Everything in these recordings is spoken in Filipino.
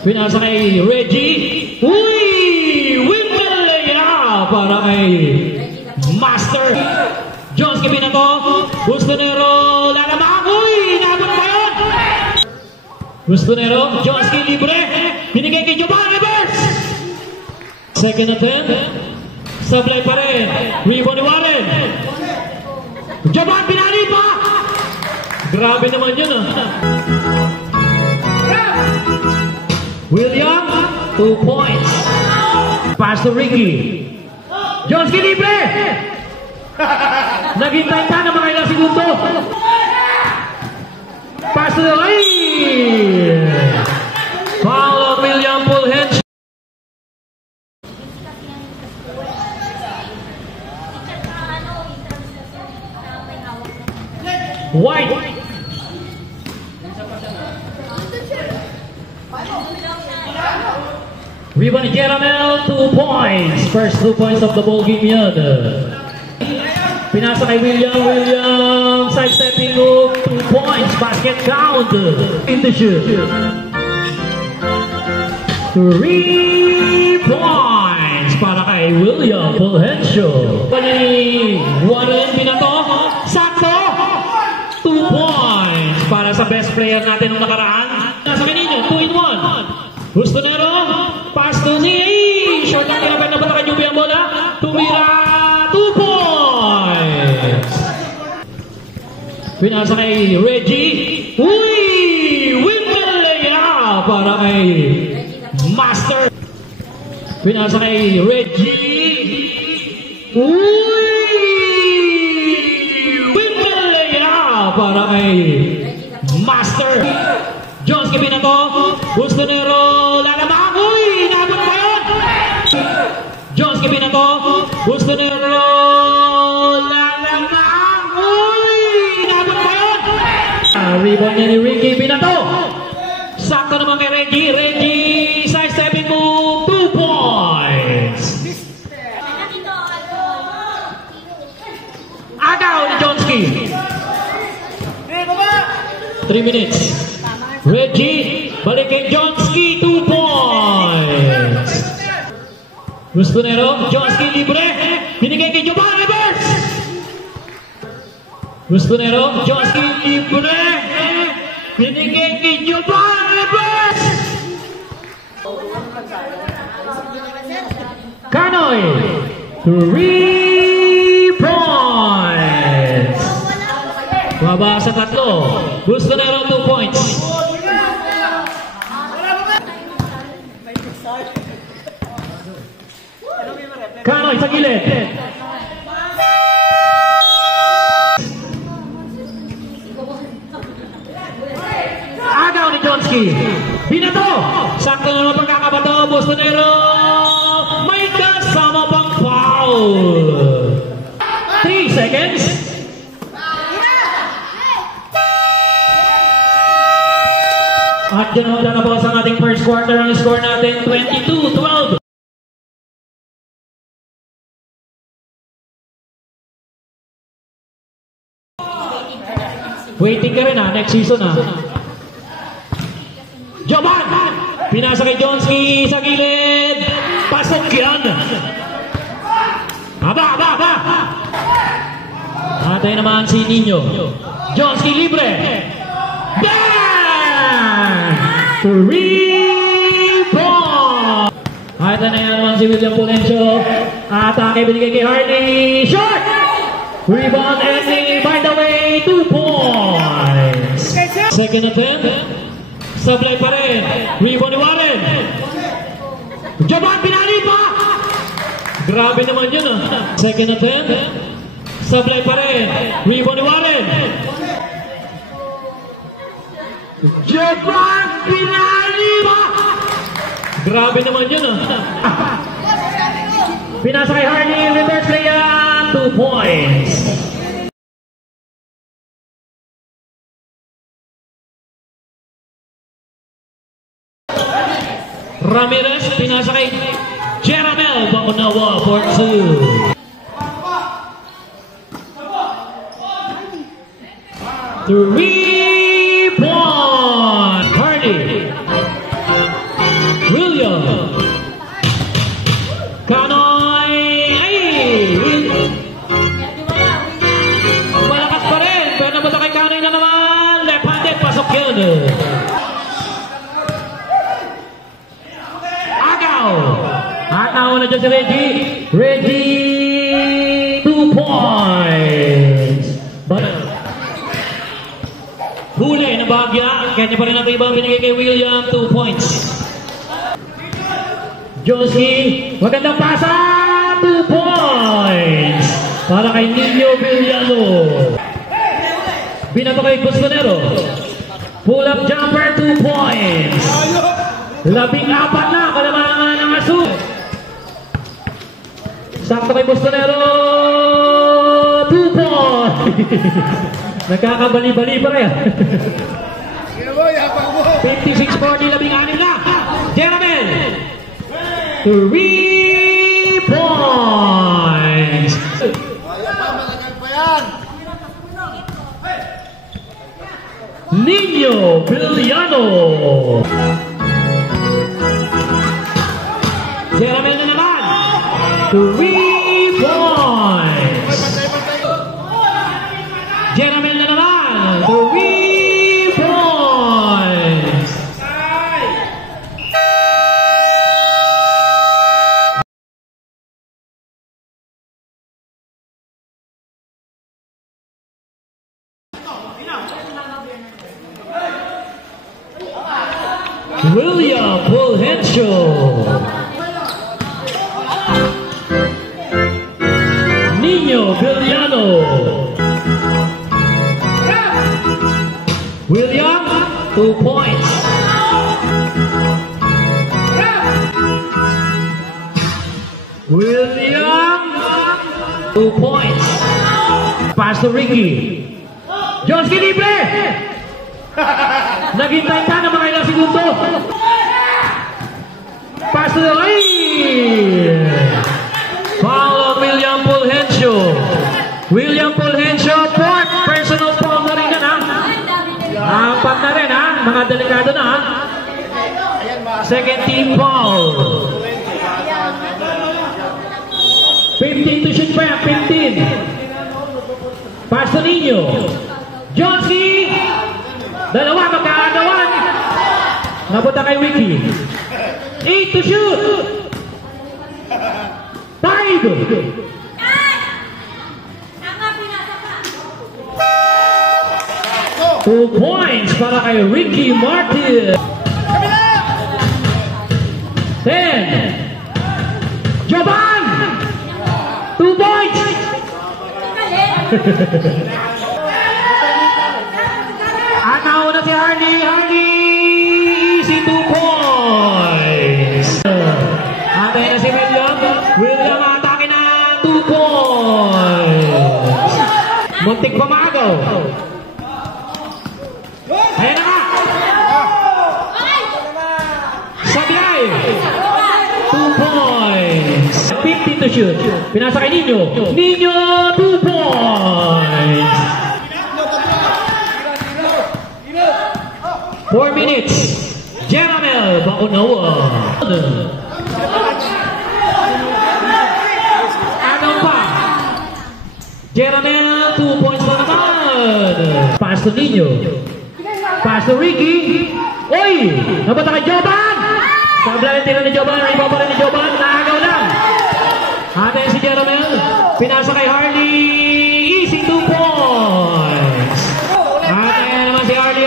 Pinasa kay Reggie. Uy! Windelea para kay Master. Jones Kevin na to. Bustonero. Lalamang. Uy! Nabot pa yun! Bustonero. Jones Kevin libre. Binigay kay Giovanni Burst. Second attempt. Sablay pa rin. Rebound ni Warren. Giovanni pinali pa! Grabe naman yun William, 2 points. Pass to Ricky. Jones libre. Naghintay pa ng mga ilang segundo. Pass to the line. Foul on William Pulhens. White. Rebound ni Jeramel, 2 points. First 2 points of the ball game yan. Pinasa kay William, sidestepping move, 2 points. Basket count. In the shoot. 3 points para kay William Pulhencio. Warren pinato, sakto. 2 points para sa best player natin nung nakaraan. Nasa kaninyo, 2-in-1. Bustonero, pass to ni short lang nilapit na ba kay Juby ang bola? Tumira, 2 points. Pinasa kay Reggie. Uy! Windelea para kay Master. Pinasa kay Reggie. Uy! Windelea para kay Master. Jones Kevin na to. Bustonero. Lalamang. Uy! Nabot pa yun! Jones Kevin na to. Bustonero. Lalamang. Uy! Nabot pa yun! Rebound niya ni Ricky Pinato. Sakto naman kay Reggie. Reggie. Side-stepping move. 2 points. Agaw ni Johnski. 3 minutes. Reggie, balik kay Johnski, 2 points. Bustonero, Johnski libre, binigay kay Giovanni Burst. Bustonero, Johnski libre, binigay kay Giovanni Burst. Canoy, 3 points. Baba sa 3. Bustonero, 2 points. Canoy sa gilid. Agaw ni Johnski. Binato. Sakto naman pagkakabato. Bustonero. May kasama pang foul. 3 seconds. At dyan naman natapos ang ating first quarter. Ang score natin 22-12. Waiting ka rin next season Joban! Pinasa kay Johnski sa gilid. Pasok yan. Aba. Atay naman si Nino. Johnski libre. Bang! 3 points. Atay na yan naman si William Pulhencio. Atake binigay kay Hardy. Short! Rebound ending, by the way, 2 points. Second attempt. Sablay pa rin. Rebound ni Warren. Jaban pinali pa! Grabe naman yun Second attempt. Sablay pa rin. Rebound ni Warren. Jaban pinali pa! Grabe naman yun Pinasa kay Hardy, reverse layup, 2 points. Ramirez, pinasa kay Jeramel Bakunawa for 2. 3 points. Hardy. dyan si Reggie. Reggie, 2 points. Huli na bahagya. Kanya pa rin ang ibang binigay kay William, 2 points. Joski, magandang pasa, 2 points. Para kay Nino Villano. Binato kay Cusconero. Pull up jumper, 2 points. 14 na, kalamangan ng aso. Sakto kay Cusconero, 2 points. Nagkakabali-bali pa rin. 56-40, 16 na. Jeramel, 3 points. Nino Villano. Jeramel na naman. 3 points. Jeramel na naman. 3 points. William Fulgencio. Nino Villano. William, 2 points. William, 2 points. Pass to Ricky. Joski libre. Naghintay pa ng mga ilang segundo. Pass to the lane. Foul on William Fulgencio. William Fulgencio, 4th personal foul na rin na. Apat na rin ha. Mga delikado na ha. Second team foul. 15 to shoot pa yan. 15. Pass to Nino. Johnson. Dalawa, magkaagawan. Napunta kay Wiki. 8 to shoot. 5. 2 points para kay Ricky Martin. 10. Joban. 2 points. At nauna si Hardy. Easy 2 points. Atay na si William. William atake na 2 points. Muntik pamagaw. Ayan na nga. Sablay. 2 points. 50 to shoot. Pinasa kay Nino. Nino, 2 points. 4 minutes. Jeramel Baunawa. Ano pa? Jeramel, 2 points na naman. Pass to Nino. Pass to Ricky. Oy! Napunta kay Joban! Sablay ang tira ni Joban. Iba pa rin ni Joban. Naagaw lang. Ate si Jeramel. Pinasa kay Hardy. Easy 2 points. Ate naman si Hardy.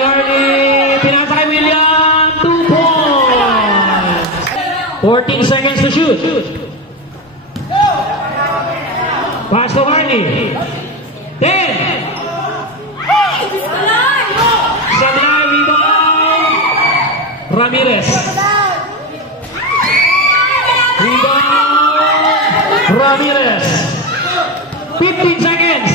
Pinasa kay William. 2 points. 14 seconds to shoot. Pass to Hardy. 10. Sablay, rebound. Ramirez. Rebound. Ramirez. 15 seconds.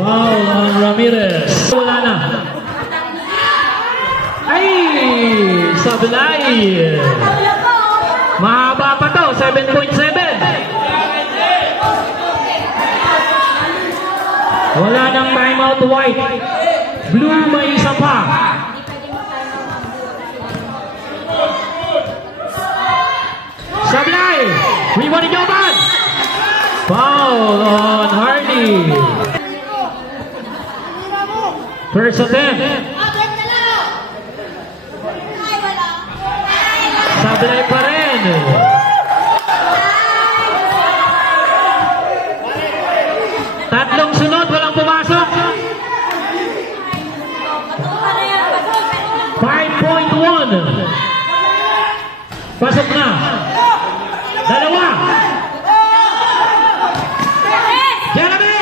Foul on Ramirez. Wala na. Ay! Sablay. Mahaba pa to. 7.7. Wala nang timeout white. Blue may isa pa. Sablay. Rebound ni Joban. Foul on Hardy. First attempt. Sablay pa rin. Tatlong sunod, walang pumasok. 5.1. Pasok na. Dalawa. Jeremy!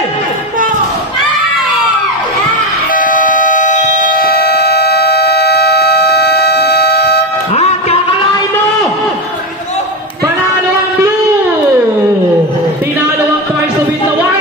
At kakalain mo! Panalo ang blue! Tinalo ang prize to beat the white!